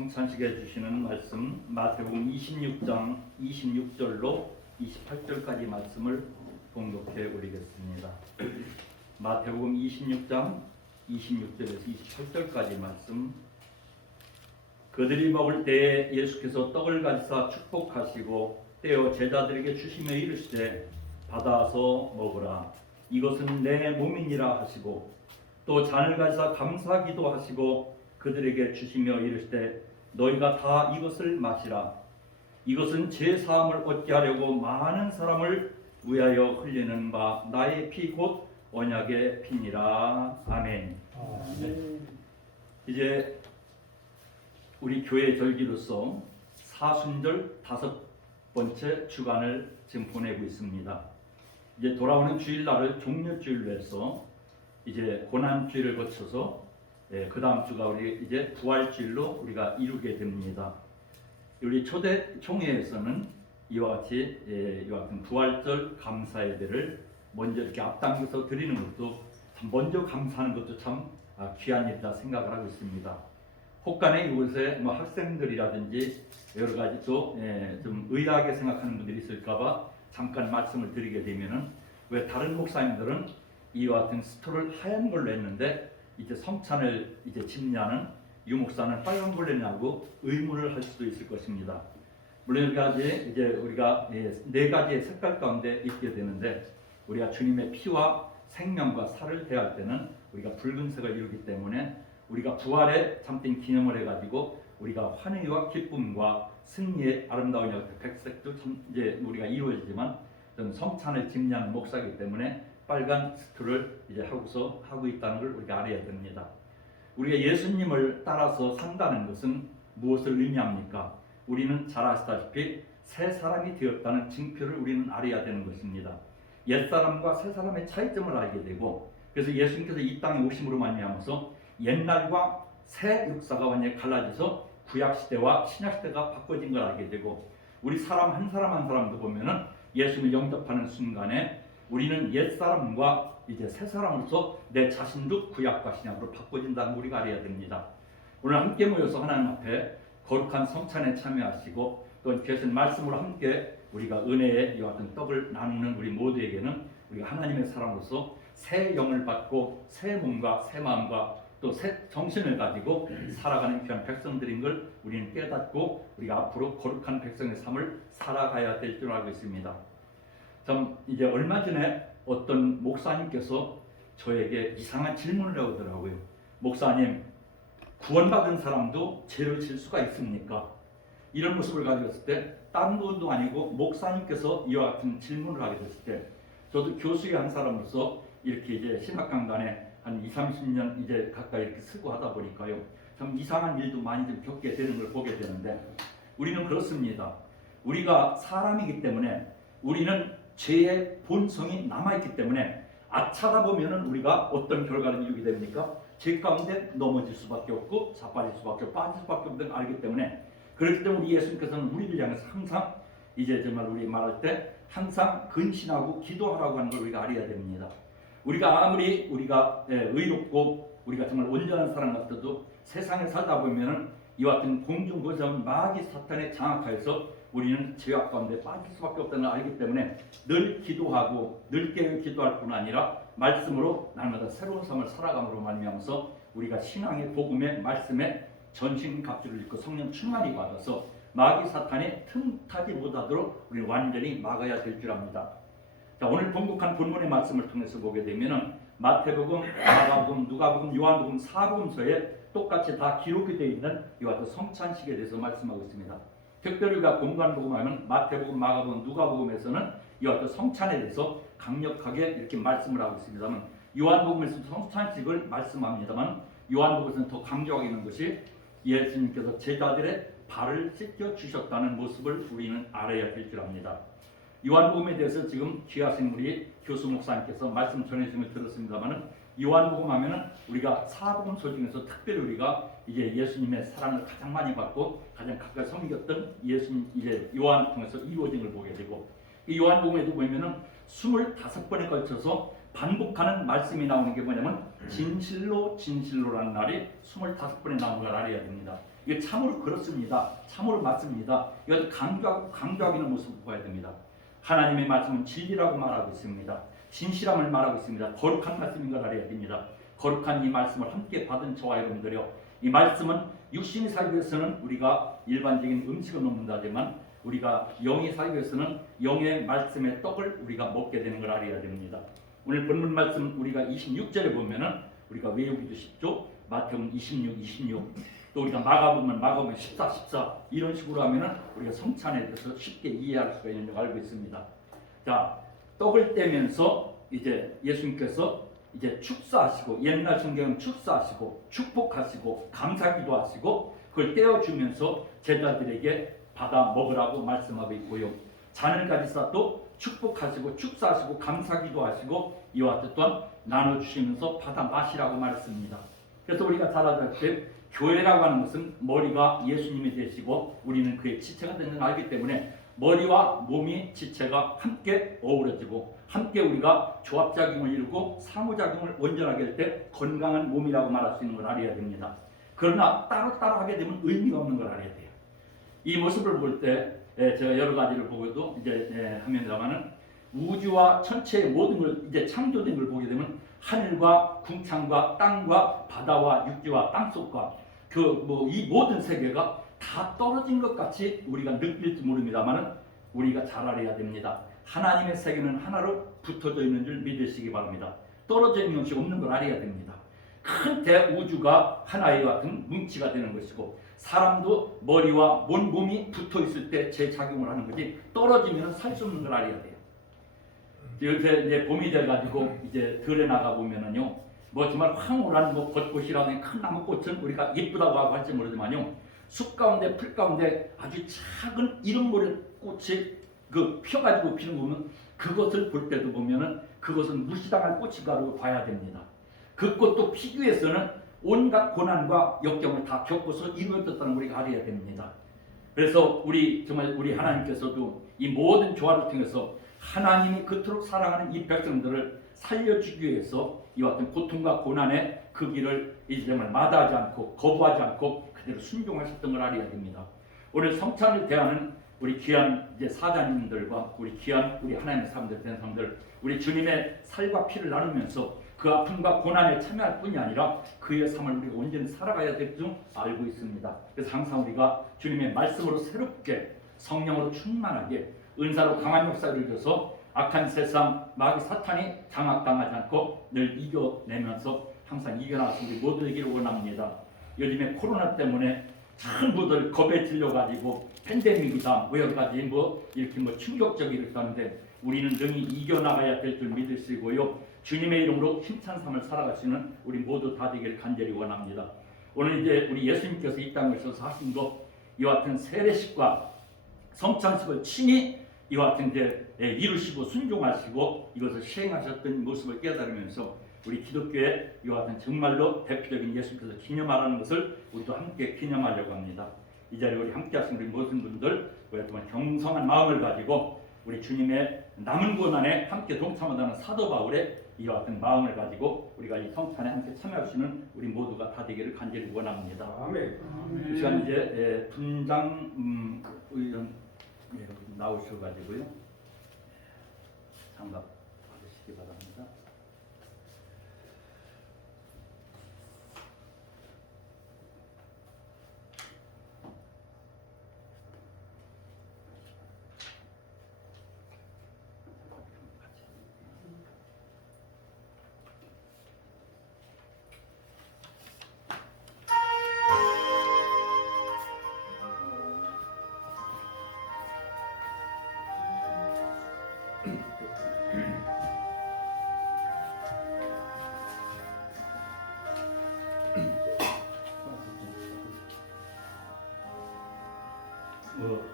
성찬식에 주시는 말씀 마태복음 26장 26절로 28절까지 말씀을 봉독해 올리겠습니다. 마태복음 26장 26절에서 28절까지 말씀. 그들이 먹을 때에 예수께서 떡을 가지사 축복하시고 떼어 제자들에게 주시며 이르시되 받아서 먹으라, 이것은 내 몸이니라 하시고, 또 잔을 가지사 감사기도 하시고 그들에게 주시며 이르시되 너희가 다 이것을 마시라, 이것은 제 사함을 얻게 하려고 많은 사람을 위하여 흘리는 바 나의 피 곧 언약의 피니라. 아멘. 이제 우리 교회 절기로서 사순절 5번째 주간을 지금 보내고 있습니다. 이제 돌아오는 주일날을 종려주일로 해서 이제 고난주일을 거쳐서 그 다음 주가 우리 이제 부활주일로 우리가 이루게 됩니다. 우리 초대 총회에서는 이와 같이 이와 같은 부활절 감사 예배를 먼저 이렇게 앞당겨서 드리는 것도 먼저 감사하는 것도 참 귀한 일이다 생각을 하고 있습니다. 혹간에 이곳에 뭐 학생들이라든지 여러 가지 또 좀 의아하게 생각하는 분들이 있을까봐 잠깐 말씀을 드리게 되면은, 왜 다른 목사님들은 이와 같은 스토를 하얀 걸로 했는데 이제 성찬을 이제 집냐는 유 목사는 빨간 걸로 했냐고 의문을 할 수도 있을 것입니다. 물론 이제 우리가 4가지의 색깔 가운데 있게 되는데, 우리가 주님의 피와 생명과 살을 대할 때는 우리가 붉은색을 이루기 때문에 우리가 부활의 참된 기념을 해가지고 우리가 환희와 기쁨과 승리의 아름다운 백색도 참 이제 우리가 이루어지지만, 저는 성찬을 집냐는 목사이기 때문에 빨간 스토를 이제 하고 있다는 걸 우리가 알아야 됩니다. 우리가 예수님을 따라서 산다는 것은 무엇을 의미합니까? 우리는 잘 아시다시피 새 사람이 되었다는 징표를 우리는 알아야 되는 것입니다. 옛사람과 새 사람의 차이점을 알게 되고, 그래서 예수님께서 이 땅에 오심으로 말미암아서 옛날과 새 역사가 완전히 갈라져서 구약시대와 신약시대가 바꿔진 걸 알게 되고, 우리 사람 한 사람도 보면은 예수님을 영접하는 순간에 우리는 옛사람과 이제 새사람으로서 내 자신도 구약과 신약으로 바꿔진다는 걸 우리가 알아야 됩니다. 오늘 함께 모여서 하나님 앞에 거룩한 성찬에 참여하시고 또 계신 말씀으로 함께 우리가 은혜의 이와 같은 떡을 나누는 우리 모두에게는 우리가 하나님의 사람으로서 새 영을 받고 새 몸과 새 마음과 또 새 정신을 가지고 살아가는 귀한 백성들인 걸 우리는 깨닫고 우리가 앞으로 거룩한 백성의 삶을 살아가야 될 줄 알고 있습니다. 참 이제 얼마 전에 어떤 목사님께서 저에게 이상한 질문을 하더라고요. 목사님, 구원받은 사람도 죄를 질 수가 있습니까? 이런 모습을 가지고 있을 때, 딴 분도 아니고 목사님께서 이와 같은 질문을 하게 됐을 때, 저도 교수의 한 사람으로서 이렇게 이제 신학 강단에 한 20-30년 이제 가까이 이렇게 쓰고 하다 보니까요, 참 이상한 일도 많이 좀 겪게 되는 걸 보게 되는데, 우리는 그렇습니다. 우리가 사람이기 때문에 우리는 죄의 본성이 남아있기 때문에 아차다 보면은 우리가 어떤 결과를 이루게 됩니까? 죄 가운데 넘어질 수밖에 없고 자빠질 수밖에 없고 빠질 수밖에 없는 걸 알기 때문에, 그렇기 때문에 우리 예수님께서는 우리를 향해서 항상 이제 정말 우리 말할 때 항상 근신하고 기도하라고 하는 걸 우리가 알아야 됩니다. 우리가 아무리 우리가 의롭고 우리가 정말 온전한 사람 같아도 세상에 살다 보면은 이와 같은 공중거점 마귀 사탄에 장악하여서 우리는 죄악 가운데 빠질 수밖에 없다는 걸 알기 때문에 늘 기도하고 늘 깨어 기도할 뿐 아니라 말씀으로 날마다 새로운 삶을 살아감으로 말미암아서 우리가 신앙의 복음의 말씀에 전신갑주를 입고 성령 충만히 받아서 마귀 사탄이 틈타지 못하도록 우리는 완전히 막아야 될 줄 압니다. 자, 오늘 본국한 본문의 말씀을 통해서 보게 되면은 마태복음, 마가복음, 누가복음, 요한복음 4복음서에 똑같이 다 기록이 되어 있는 이와 같은 성찬식에 대해서 말씀하고 있습니다. 특별히 우리가 공간복음하면 마태복음, 마가복음, 누가복음에서는 이와 같은 성찬에 대해서 강력하게 이렇게 말씀을 하고 있습니다만, 요한복음에서도 성찬식을 말씀합니다만 요한복음에서는 더 강조하고 있는 것이 예수님께서 제자들의 발을 씻겨 주셨다는 모습을 우리는 알아야 될 줄 압니다. 요한복음에 대해서 지금 귀하신 우리 교수 목사님께서 말씀 전해주심을 들었습니다만은, 요한복음 하면은 우리가 사복음서 중에서 특별히 우리가 이제 예수님의 사랑을 가장 많이 받고 가장 가까이 섬겼던 예수님 이제 요한을 통해서 이루어진 걸 보게 되고, 이 요한복음에도 보면은 25번에 걸쳐서 반복하는 말씀이 나오는 게 뭐냐면 진실로 진실로라는 말이 25번에 나오는 걸 알아야 됩니다. 이게 참으로 그렇습니다. 참으로 맞습니다. 이것을 강조하고 있는 모습을 보아야 됩니다. 하나님의 말씀은 진리라고 말하고 있습니다. 진실함을 말하고 있습니다. 거룩한 말씀인 걸 알아야 됩니다. 거룩한 이 말씀을 함께 받은 저와 여러분들이요, 이 말씀은 육신이 살기 위해서는 우리가 일반적인 음식을 먹는다지만 우리가 영이 살기 위해서는 영의 말씀의 떡을 우리가 먹게 되는 걸 알아야 됩니다. 오늘 본문 말씀 우리가 26절에 보면은 우리가 외우기도 쉽죠. 마태복음 26. 또 우리가 마가복음 14 이런 식으로 하면은 우리가 성찬에 대해서 쉽게 이해할 수가 있는 줄 알고 있습니다. 자, 떡을 떼면서 이제 예수님께서 이제 축사하시고, 옛날 성경은 축사하시고 축복하시고 감사기도 하시고 그걸 떼어주면서 제자들에게 받아 먹으라고 말씀하고 있고요. 잔을 가지사 또 축복하시고 축사하시고 감사기도 하시고 이와 같이 또한 나눠주시면서 받아 마시라고 말했습니다. 그래서 우리가 잘 알다시피 교회라고 하는 것은 머리가 예수님이 되시고 우리는 그의 지체가 되는 걸 알기 때문에 머리와 몸이 지체가 함께 어우러지고 함께 우리가 조합작용을 이루고 상호작용을 온전하게 할 때 건강한 몸이라고 말할 수 있는 걸 알아야 됩니다. 그러나 따로따로 하게 되면 의미가 없는 걸 알아야 돼요. 이 모습을 볼 때 제가 여러 가지를 보고도 이제 하면서만은 우주와 전체의 모든 걸 이제 창조된 걸 보게 되면 하늘과 궁창과 땅과 바다와 육지와 땅속과 이 모든 세계가 다 떨어진 것 같이 우리가 느낄지 모릅니다만은 우리가 잘 알아야 됩니다. 하나님의 세계는 하나로 붙어져 있는 줄 믿으시기 바랍니다. 떨어져 있는 것이 없는 걸 알아야 됩니다. 큰 대우주가 하나의 같은 뭉치가 되는 것이고 사람도 머리와 몸이 붙어 있을 때 재작용을 하는 거지 떨어지면 살 수 없는 걸 알아야 돼요. 요새 이제 봄이 돼가지고 이제 들에 나가 보면은요, 정말 황홀한 벚꽃이라든지 큰 나무꽃은 우리가 예쁘다고 하고 할지 모르지만요, 숲 가운데 풀 가운데 아주 작은 이름 모를 꽃이 펴가지고 피는 거 보면 그것을 볼 때도 보면은 그것은 무시당할 꽃이라고 봐야 됩니다. 그 꽃도 피기 위해서는 온갖 고난과 역경을 다 겪어서 이루어졌다는 우리가 알아야 됩니다. 그래서 우리 하나님께서도 이 모든 조화를 통해서 하나님이 그토록 사랑하는 이 백성들을 살려주기 위해서 이와 같은 고통과 고난의 그 길을 이제 마다하지 않고 거부하지 않고 그대로 순종하셨던 걸 알아야 됩니다. 오늘 성찬을 대하는 우리 귀한 이제 사자님들과 우리 귀한 우리 하나님의 사람들 된 사람들, 우리 주님의 살과 피를 나누면서 그 아픔과 고난에 참여할 뿐이 아니라 그의 삶을 우리가 온전히 살아가야 될 줄 알고 있습니다. 그래서 항상 우리가 주님의 말씀으로 새롭게 성령으로 충만하게 은사로 강한 역사를 줘서 악한 세상 마귀 사탄이 장악당하지 않고 늘 이겨내면서 항상 이겨나가서 우리 모두에게 원합니다. 요즘에 코로나 때문에 전부들 겁에 질려가지고 팬데믹이다 여러 가지 이렇게 충격적이기도 하는데 우리는 능히 이겨나가야 될 줄 믿으시고요. 주님의 이름으로 힘찬 삶을 살아가시는 우리 모두 다 되기를 간절히 원합니다. 오늘 이제 우리 예수님께서 이 땅에 있어서 하신 것 이와 같은 세례식과 성찬식을 친히 이와 같은 이제 이루시고 순종하시고 이것을 시행하셨던 모습을 깨달으면서 우리 기독교의 이와 같은 정말로 대표적인 예수님께서 기념하라는 것을 우리도 함께 기념하려고 합니다. 이 자리에 우리 함께 하신 우리 모든 분들 정말 경성한 마음을 가지고 우리 주님의 남은 고난에 함께 동참하다는 사도 바울의 이와 같은 마음을 가지고 우리가 이 성찬에 함께 참여하시는 우리 모두가 다 되기를 간절히 원합니다. 아멘. 이 시간 이제 분당 의원 나오셔가지고요 장갑 받으시기 바랍니다.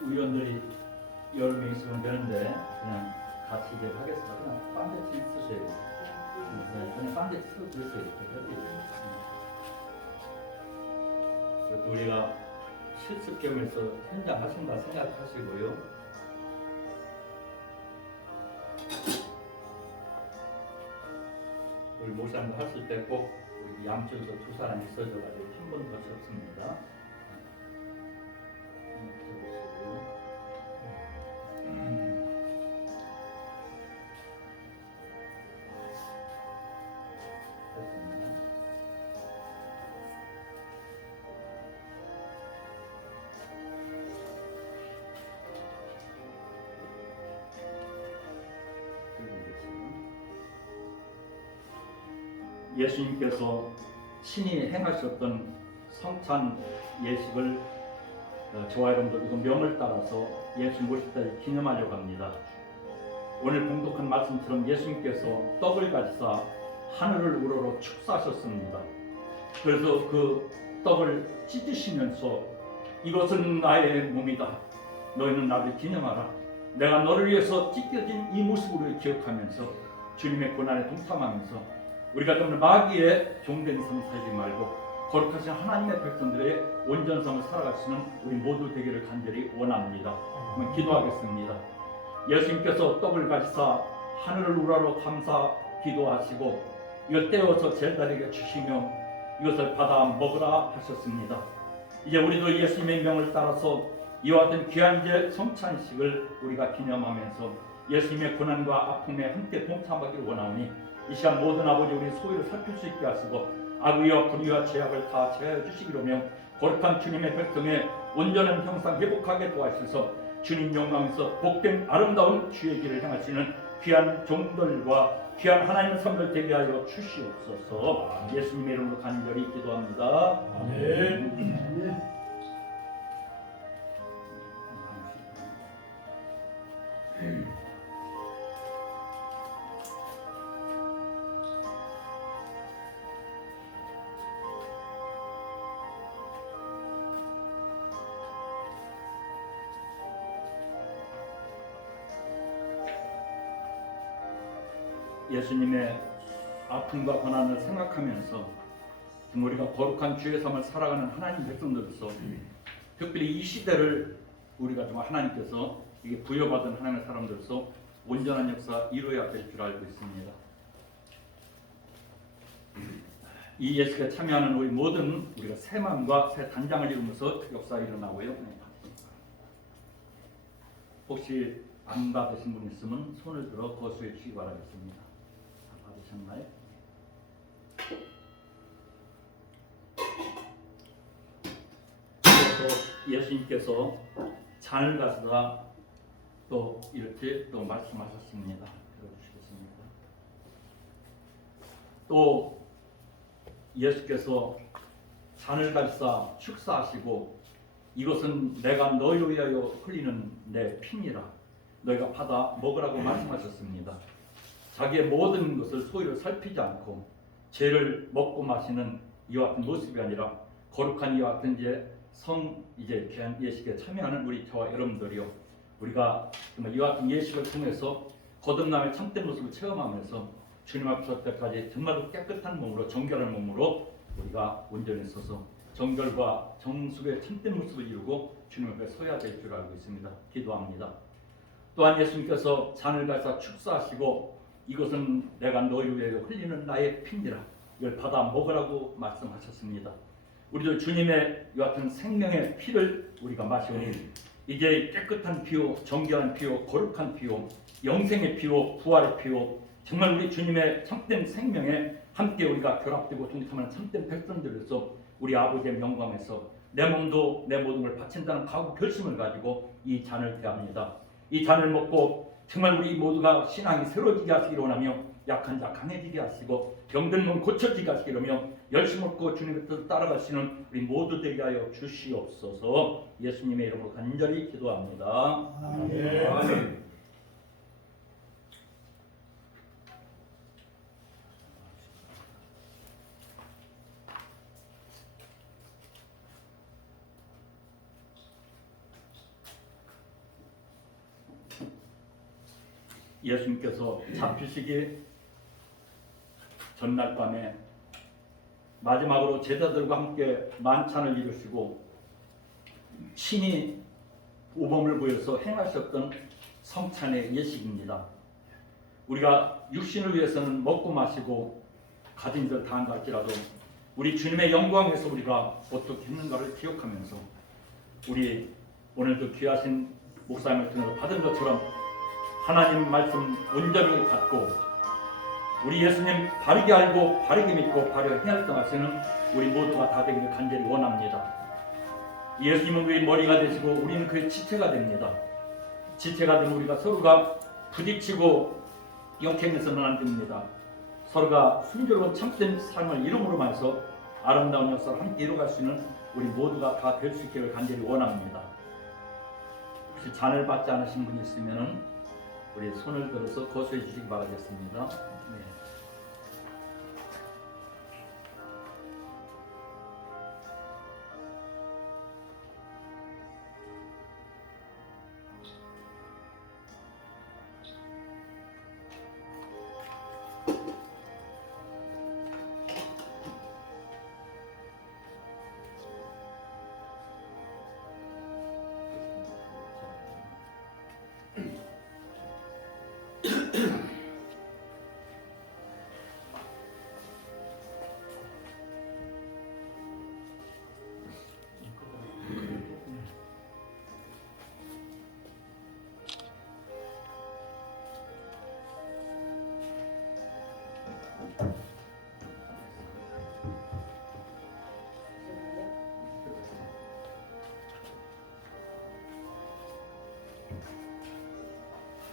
의원들이 여러 명 있으면 되는데 그냥 같이 이제 하겠습니다. 그냥 반대치 쓰세요. 그냥 반대치 쓰세요. 우리가 실습 겸해서 현장 하신다 생각하시고요. 우리 목사님도 하실 때 꼭 양쪽에서 두 사람이 있어줘가지고 한 번 더 적습니다. 예수님께서 친히 행하셨던 성찬 예식을 저와 여러분들 그 명을 따라서 예수 모실 때 기념하려고 합니다. 오늘 봉독한 말씀처럼 예수님께서 떡을 가지사 하늘을 우러러 축사하셨습니다. 그래서 그 떡을 찢으시면서 이것은 나의 몸이다. 너희는 나를 기념하라. 내가 너를 위해서 찢겨진 이 모습으로 기억하면서 주님의 고난에 동참하면서 우리가 정말 마귀의 종된 삶 살지 말고 거룩하신 하나님의 백성들의 온전한 삶을 살아갈 수 있는 우리 모두 되기를 간절히 원합니다. 한번 기도하겠습니다. 예수님께서 떡을 가지사 하늘을 우러러 감사 기도하시고 이걸 떼어서 제자들에게 주시며 이것을 받아 먹으라 하셨습니다. 이제 우리도 예수님의 명을 따라서 이와 같은 귀한 제 성찬식을 우리가 기념하면서 예수님의 고난과 아픔에 함께 동참하기를 원하오니 이 시간 모든 아버지 우리 소유를 살필 수 있게 하시고 악의와 불의와 죄악을 다 제하여 주시기로며 거룩한 주님의 백성의 온전한 형상 회복하게 도와주셔서 주님 영광에서 복된 아름다운 주의 길을 행하시는 귀한 종들과 귀한 하나님의 선물 되게 하여 주시옵소서. 예수님의 이름으로 간절히 기도합니다. 아멘. 예수님의 아픔과 고난을 생각하면서 우리가 거룩한 주의 삶을 살아가는 하나님 백성들로서 특별히 이 시대를 우리가 정말 하나님께서 이게 부여받은 하나님의 사람들로서 온전한 역사 이루어야 될 줄 알고 있습니다. 이 예식에 참여하는 우리 모든 우리가 새 마음과 새 단장을 이루면서 역사가 일어나고요. 혹시 안 받으신 분 있으면 손을 들어 거수해 주시기 바라겠습니다. 받으셨나요? 그래서 예수님께서 잔을 가져다 또 이렇게 또 말씀하셨습니다. 들어주시겠습니다. 또 예수께서 잔을 가져다 축사하시고 이것은 내가 너희를 위하여 흘리는 내 피니라. 너희가 받아 먹으라고 말씀하셨습니다. 자기의 모든 것을 소유를 살피지 않고 죄를 먹고 마시는 이와 같은 모습이 아니라 거룩한 이와 같은 이제 귀한 예식에 참여하는 우리 저와 여러분들이요, 우리가 정말 이와 같은 예식을 통해서 거듭남의 참된 모습을 체험하면서 주님 앞에 설 때까지 정말로 깨끗한 몸으로 정결한 몸으로 우리가 온전히 서서 정결과 정숙의 참된 모습을 이루고 주님 앞에 서야 될 줄 알고 있습니다. 기도합니다. 또한 예수님께서 잔을 가져다 축사하시고 이것은 내가 너희를 위하여 흘리는 나의 피니라. 이걸 받아 먹으라고 말씀하셨습니다. 우리도 주님의 이 같은 생명의 피를 우리가 마시오니 이제 깨끗한 피요, 정결한 피요, 거룩한 피요, 영생의 피요, 부활의 피요, 정말 우리 주님의 참된 생명에 함께 우리가 결합되고 동참하는 참된 백성들로서 우리 아버지의 영광에서 내 몸도 내 모든 걸 바친다는 각오 결심을 가지고 이 잔을 대합니다. 이 잔을 먹고 정말 우리 모두가 신앙이 새로지게 하시기를 원하며 약한 자 강해지게 하시고 병든 몸 고쳐지게 하시기를 원하며 열심히 먹고 주님의 뜻을 따라가시는 우리 모두 되게 하여 주시옵소서. 예수님의 이름으로 간절히 기도합니다. 아멘. 아멘. 예수님께서 잡히시기 전날 밤에 마지막으로 제자들과 함께 만찬을 이루시고 친히 모범을 보여서 행하셨던 성찬의 예식입니다. 우리가 육신을 위해서는 먹고 마시고 가진 들 다한다 할지라도 우리 주님의 영광에서 우리가 어떻게 했는가를 기억하면서 우리 오늘도 귀하신 목사님을 통해서 받은 것처럼 하나님 말씀 온전히 받고 우리 예수님 바르게 알고 바르게 믿고 바르게 행동하시는 우리 모두가 다 되기를 간절히 원합니다. 예수님은 우리 머리가 되시고 우리는 그의 지체가 됩니다. 지체가 된 우리가 서로가 부딪히고 역행해서는 안 됩니다. 서로가 순조로운 참된 삶을 이름으로 말해서 아름다운 역사를 함께 이루어갈 수 있는 우리 모두가 다 될 수 있기를 간절히 원합니다. 혹시 잔을 받지 않으신 분이 있으면 우리 손을 들어서 거수해 주시기 바라겠습니다. 네.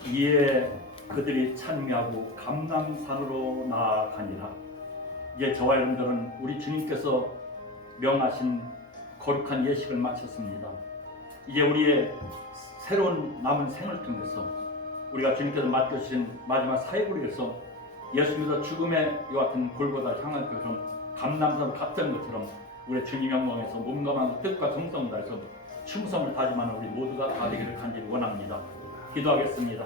이에 그들이 찬미하고 감람산으로 나아가니라. 이제 저와 여러분들은 우리 주님께서 명하신 거룩한 예식을 마쳤습니다. 이제 우리의 새로운 남은 생을 통해서 우리가 주님께서 맡겨주신 마지막 사역을 위해서 예수님께서 죽음의 이와 같은 골고다를 향할 것처럼 감람산으로 갔던 것처럼 우리의 주님 영광에서 몸과 마음과 뜻과 정성을 다해서 충성을 다짐하는 우리 모두가 다 되기를 간절히 원합니다. 기도하겠습니다.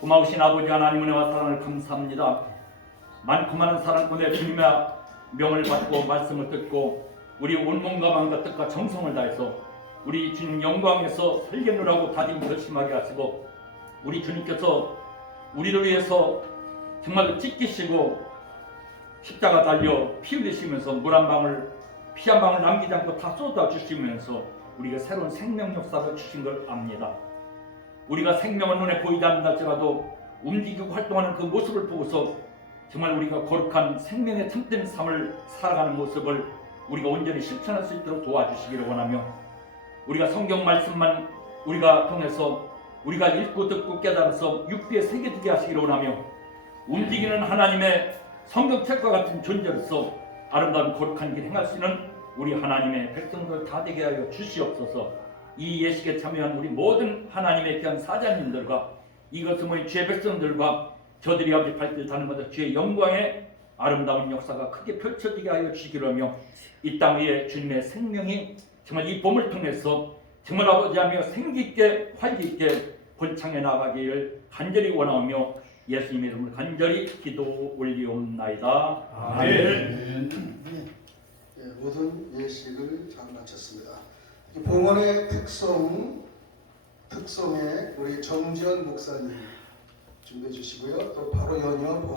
고마우신 아버지 하나님 은혜와 사랑을 감사합니다. 많고 많은 사랑 가운데 주님의 명을 받고 말씀을 듣고 우리 온 몸과 마음과 뜻과 정성을 다해서 우리 주님 영광에서 설계를 다짐 결심하게 하시고 우리 주님께서 우리를 위해서 정말로 찢기시고 십자가 달려 피 흘리시면서 물 한 방울 피 한 방울 남기지 않고 다 쏟아 주시면서 우리가 새로운 생명 역사를 주신 걸 압니다. 우리가 생명은 눈에 보이지 않는다지라도 움직이고 활동하는 그 모습을 보고서 정말 우리가 거룩한 생명의 참된 삶을 살아가는 모습을 우리가 온전히 실천할 수 있도록 도와주시기를 원하며 우리가 성경 말씀만 우리가 통해서 우리가 읽고 듣고 깨달아서 육비에 새겨지게 하시기를 원하며 움직이는 하나님의 성경책과 같은 존재로서 아름다운 거룩한 길 행할 수 있는 우리 하나님의 백성들 다 되게 하여 주시옵소서. 이 예식에 참여한 우리 모든 하나님의 귀한 사자님들과 이것을 모인 주의 백성들과 저들이 아버지 발길 다는 것들 주의 영광의 아름다운 역사가 크게 펼쳐지게 하여 주시기로 하며 이 땅 위에 주님의 생명이 정말 이 봄을 통해서 정말 아버지하며 생기있게 활기있게 번창해 나가기를 간절히 원하며 예수님의 이름으로 간절히 기도 올리옵나이다. 아멘. 네, 모든 예식을 잘 마쳤습니다. 봉헌의 특성에 우리 정지현 목사님 준비해 주시고요. 또 바로 연이어 봉헌